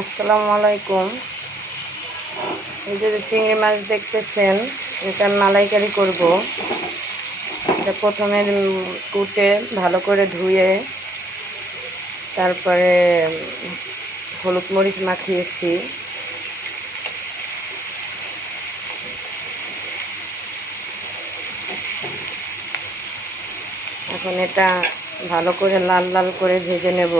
আসসালামু আলাইকুম। এই যে চিংড়ি মাছ দেখতেছেন, এটা মালাইকারি করব। এটা প্রথমে কুটে ভালো করে ধুয়ে তারপরে হলুদ মরিচ মাখিয়েছি। এখন এটা ভালো করে লাল লাল করে ভেজে নেব।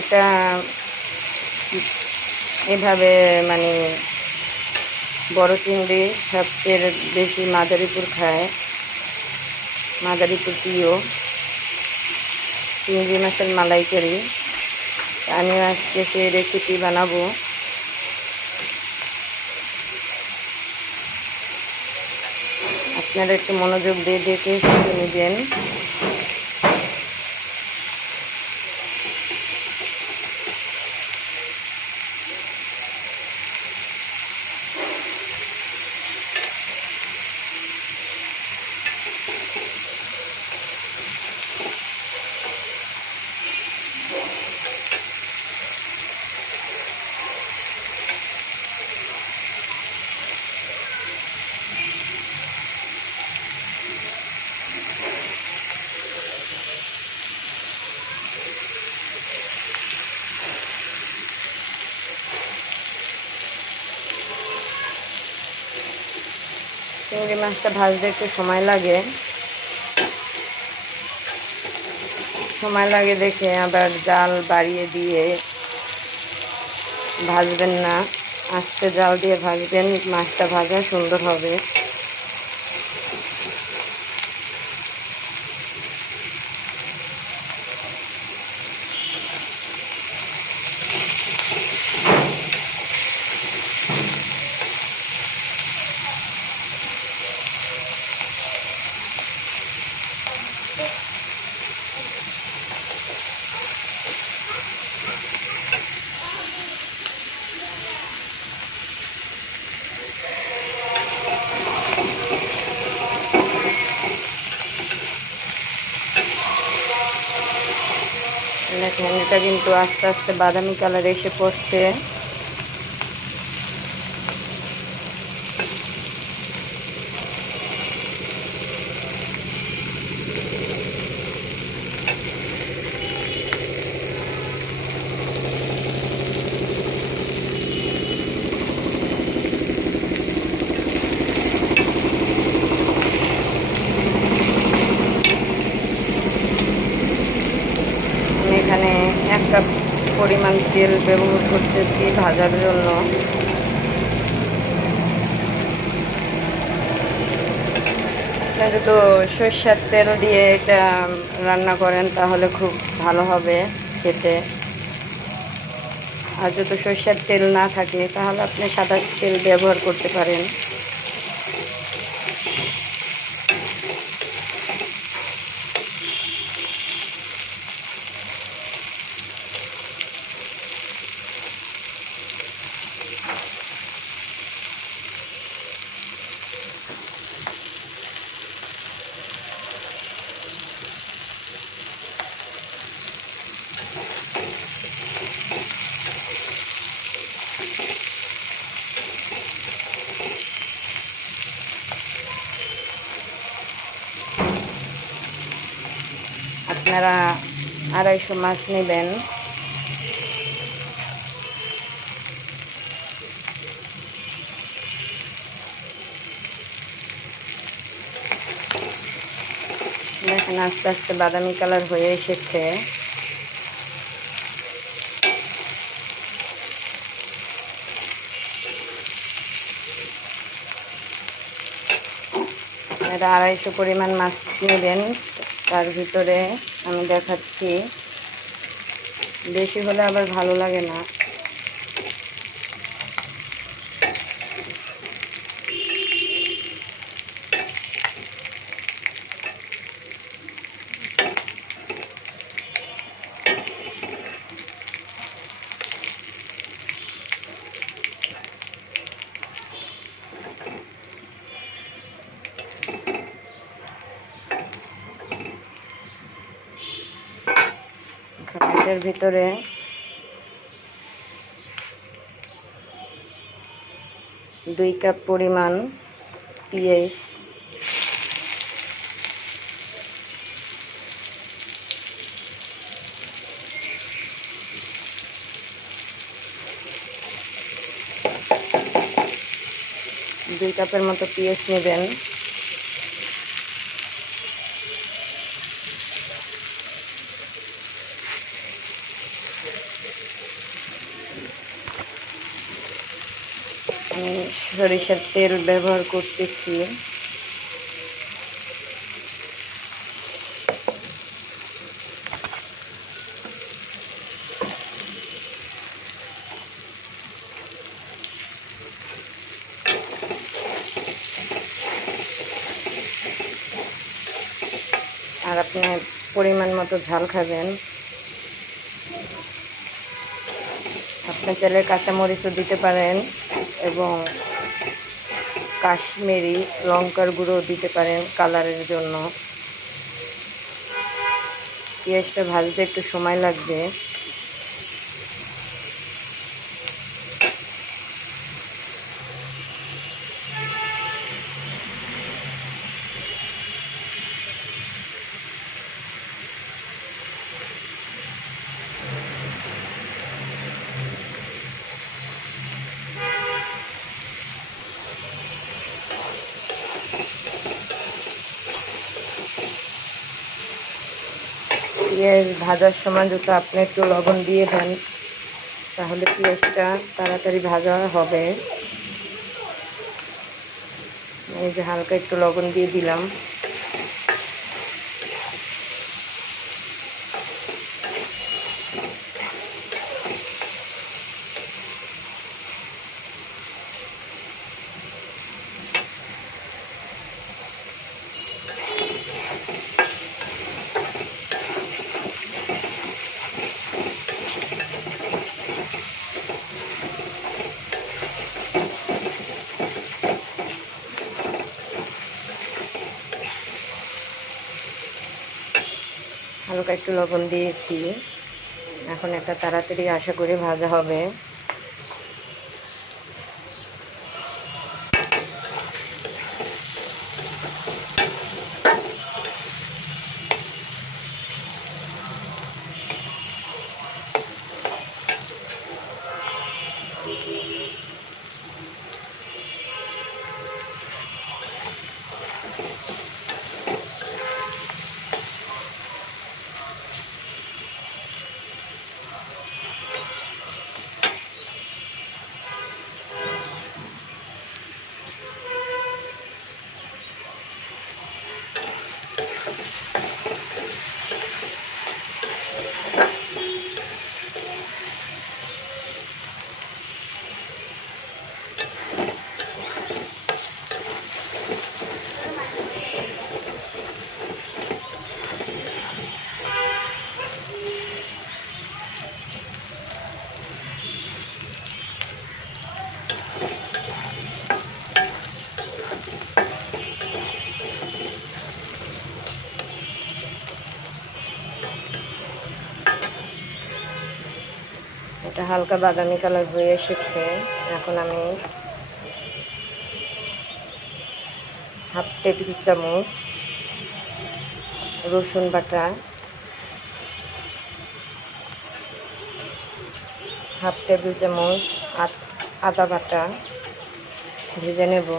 এটা এভাবে মানে বড় চিংড়ি সবচেয়ে বেশি মাদারীপুর খায়। মাদারীপুর প্রিয় চিংড়ি মাছের মালাইকারি। আমিও আজকে সেই রেসিপি বানাবো। আপনারা একটু মনোযোগ দিয়ে দেখে শিখে নেবেন। চিংড়ি মাছটা ভাজতে একটু সময় লাগে দেখে আবার জাল বাড়িয়ে দিয়ে ভাজবেন না, আস্তে জাল দিয়ে ভাজবেন, মাছটা ভাজা সুন্দর হবে। দেখেন এটা কিন্তু আস্তে আস্তে বাদামি কালার এসে পড়ছে। আমি এখানে 1 কাপ পরিমাণ তেল ব্যবহার করতেছি ভাজার জন্য। আপনারা যদি সরষের তেল দিয়ে এটা রান্না করেন তাহলে খুব ভালো হবে খেতে। আর যদি সরষের তেল না থাকে তাহলে আপনি সাদা তেল ব্যবহার করতে পারেন। আপনারা 250 মাছ নেবেন। দেখেন আস্তে আস্তে বাদামি কালার হয়ে এসেছে। এটা 250 পরিমাণ মাছ নেবেন। তার ভিতরে আমি দেখাচ্ছি, বেশি হলে আবার ভালো লাগে না। এটার ভিতরে 2 কাপ পরিমাণ পেঁয়াজ, দুই কাপের মতো পেঁয়াজ নেবেন। আমি সরিষার তেল ব্যবহার করতেছি। আর আপনি পরিমাণ মতো ঝাল খাবেন। আপনি চাইলে কাঁচামরিচও দিতে পারেন এবং কাশ্মীরি লঙ্কার গুঁড়ো দিতে পারেন কালারের জন্য। পেঁয়াজটা ভাজতে একটু সময় লাগবে। পেঁয়াজ ভাজার সময় যদি আপনি একটু লবণ দিয়ে দেন তাহলে পেঁয়াজটা তাড়াতাড়ি ভাজা হবে। এই যে হালকা একটু লবণ দিয়ে দিলাম। হালকা একটু লবণ দিয়েছি। এখন এটা তাড়াতাড়ি আশা করি ভাজা হবে। এটা হালকা বাদামি কালার হয়ে এসেছে। এখন আমি হাফ টেবিল চামচ রসুন বাটা, হাফ টেবিল চামচ আদা বাটা ভেজে নেব।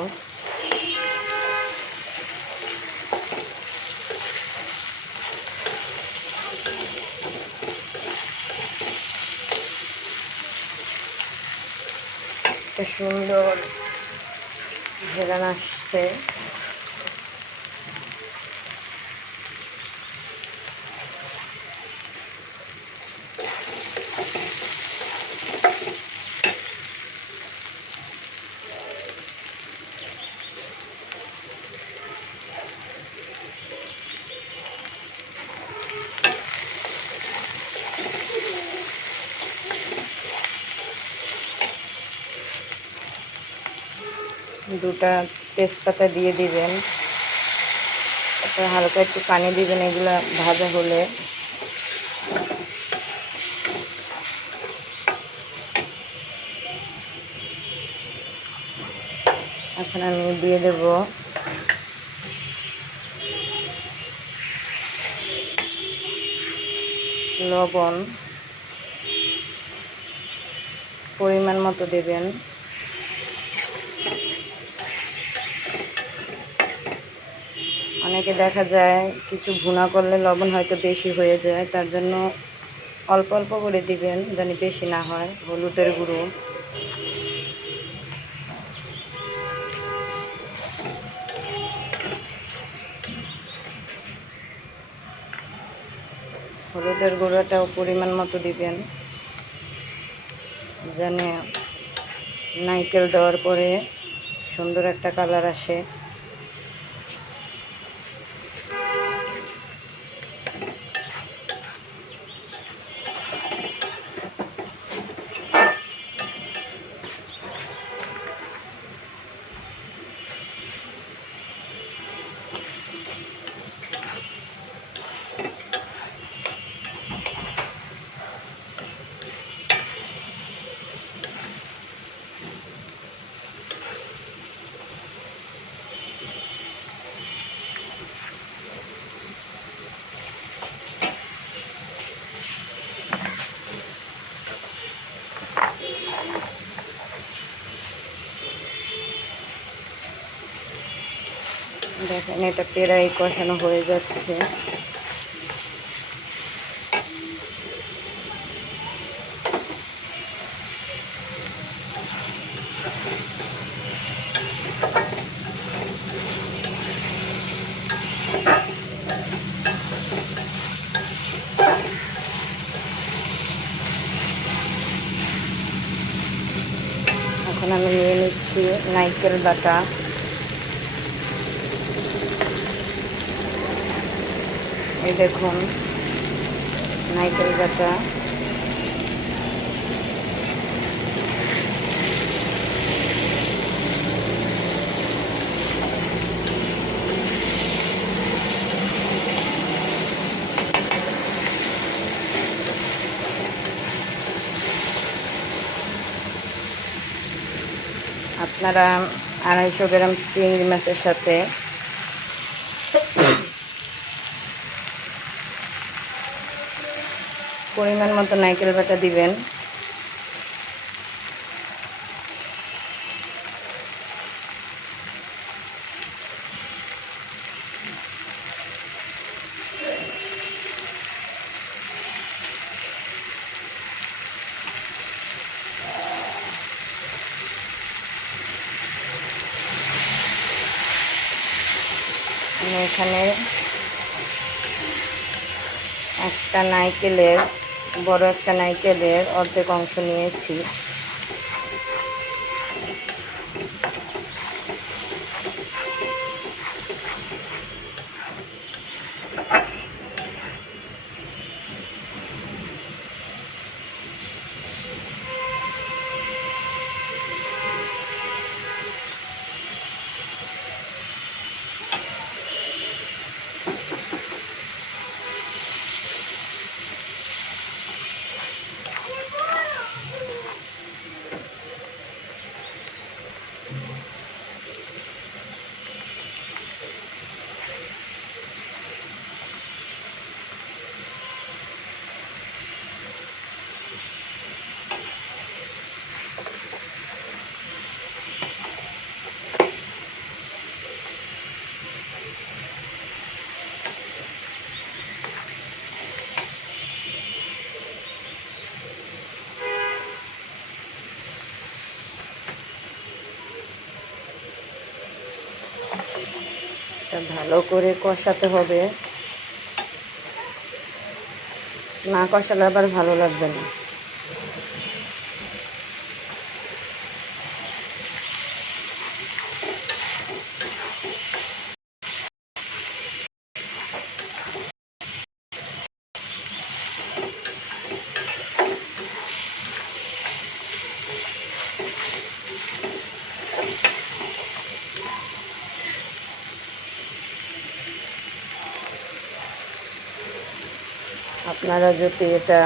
একটা সুন্দর ঘেরান আসছে। দুটা তেজপাতা দিয়ে দিবেন। তারপর হালকা একটু পানি দিবেন এগুলা ভাজা হলে। এখন আমি দিয়ে দেব লবণ, পরিমাণ মতো দেবেন। অনেকে দেখা যায় কিছু ভুনা করলে লবণ হয়তো বেশি হয়ে যায়, তার জন্য অল্প অল্প করে দিবেন যেন বেশি না হয়। হলুদের গুঁড়ো, হলুদের গুঁড়োটাও পরিমাণ মতো দিবেন যেন নারকেল দেওয়ার পরে সুন্দর একটা কালার আসে। দেখেন এটা প্রায় কষানো হয়ে যাচ্ছে। এখন আমি নিয়ে নিচ্ছি নারকেল বাটা। এই দেখুন নারকেল বাটা। আপনারা 250 গ্রাম চিংড়ি মাছের সাথে পরিমাণ মতো নারকেল বাটা দিবেন। আমি এখানে বড় একটা নারকেলের অর্ধেক অংশ নিয়েছি। ভালো করে কষাতে হবে, না কষালে আবার ভালো লাগবে না। আপনারা যদি এটা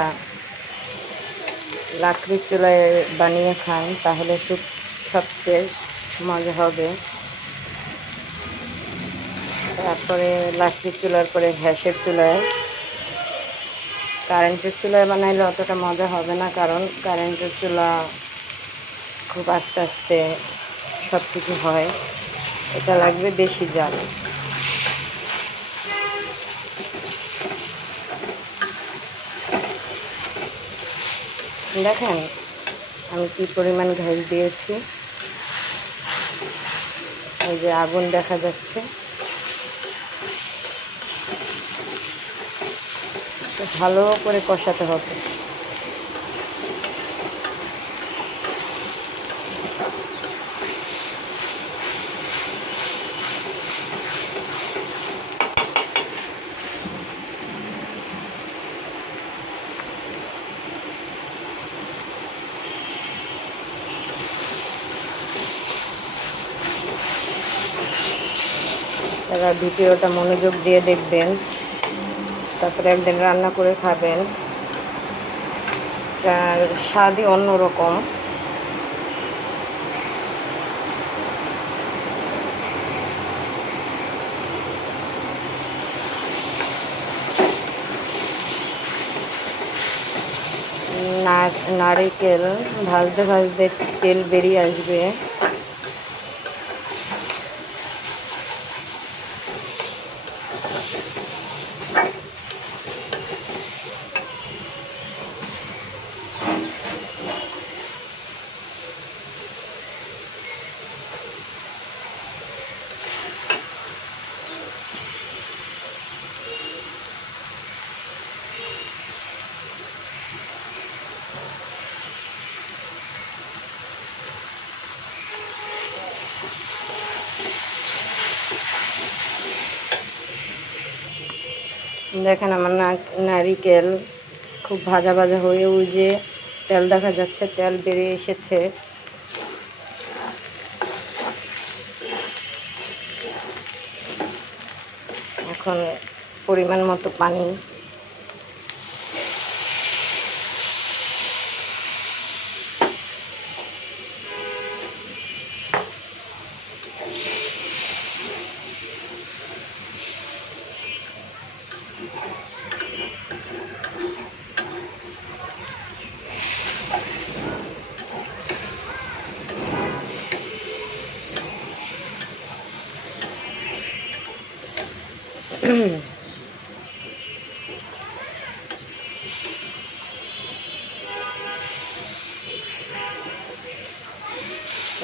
লাকড়ির চুলায় বানিয়ে খান তাহলে সবচেয়ে মজা হবে। তারপরে লাকড়ির চুলার পরে গ্যাসের চুলায়, কারেন্টের চুলায় বানাইলে অতটা মজা হবে না, কারণ কারেন্টের চুলা খুব আস্তে আস্তে সব কিছু হয়। এটা লাগবে বেশি জাল। দেখেন আমি কি পরিমাণ ঘ্যাস দিয়েছি, এই যে আগুন দেখা যাচ্ছে। ভালো করে কষাতে হবে। তারা ভিডিওটা মনোযোগ দিয়ে দেখবেন, তারপরে একদিন রান্না করে খাবেন। তার স্বাদই অন্যরকম। নারিকেল ভাজতে ভাজতে তেল বেরিয়ে আসবে। দেখেন আমার নারিকেল খুব ভাজা ভাজা হয়ে, ওই যে তেল দেখা যাচ্ছে, তেল বেরিয়ে এসেছে। এখন পরিমাণ মতো পানি,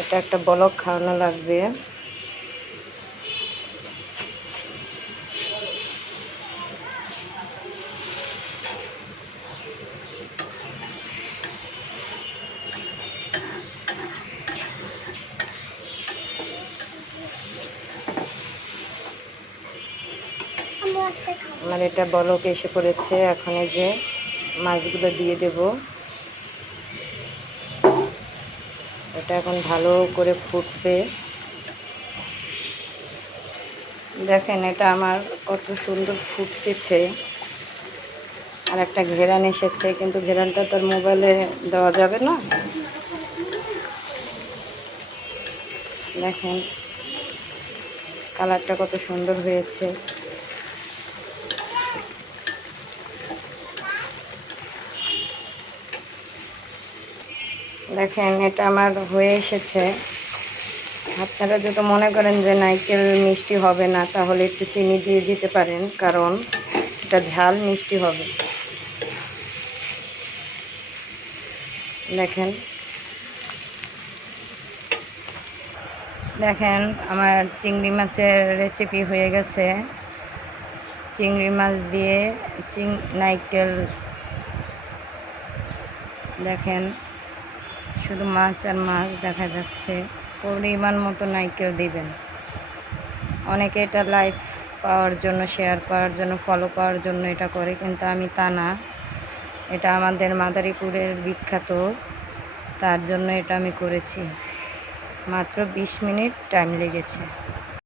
এটা একটা বলক খাওয়ানো লাগবে। আমার এটা বলক এসে পড়েছে। এখন এই যে মাছগুলো দিয়ে দেব। এটা এখন ভালো করে ফুটবে। দেখেন এটা আমার কত সুন্দর ফুটতেছে, আর একটা ঘেরান এসেছে, কিন্তু ঘেরানটা তো মোবাইলে দেওয়া যাবে না। দেখেন কালারটা কত সুন্দর হয়েছে। দেখেন এটা আমার হয়ে এসেছে। আপনারা যদি মনে করেন যে নারকেল মিষ্টি হবে না, তাহলে একটু চিনি দিয়ে দিতে পারেন, কারণ এটা ঝাল মিষ্টি হবে। দেখেন দেখেন আমার চিংড়ি মাছের রেসিপি হয়ে গেছে। চিংড়ি মাছ দিয়ে নারকেল, দেখেন শুধু মাছ আর মাছ দেখা যাচ্ছে। পরিমাণ মতো নারকেল দিবেন। অনেকে এটা লাইক পাওয়ার জন্য, শেয়ার পাওয়ার জন্য, ফলো পাওয়ার জন্য এটা করে, কিন্তু আমি তা না। এটা আমাদের মাদারীপুরের বিখ্যাত, তার জন্য এটা আমি করেছি। মাত্র 20 মিনিট টাইম লেগেছে।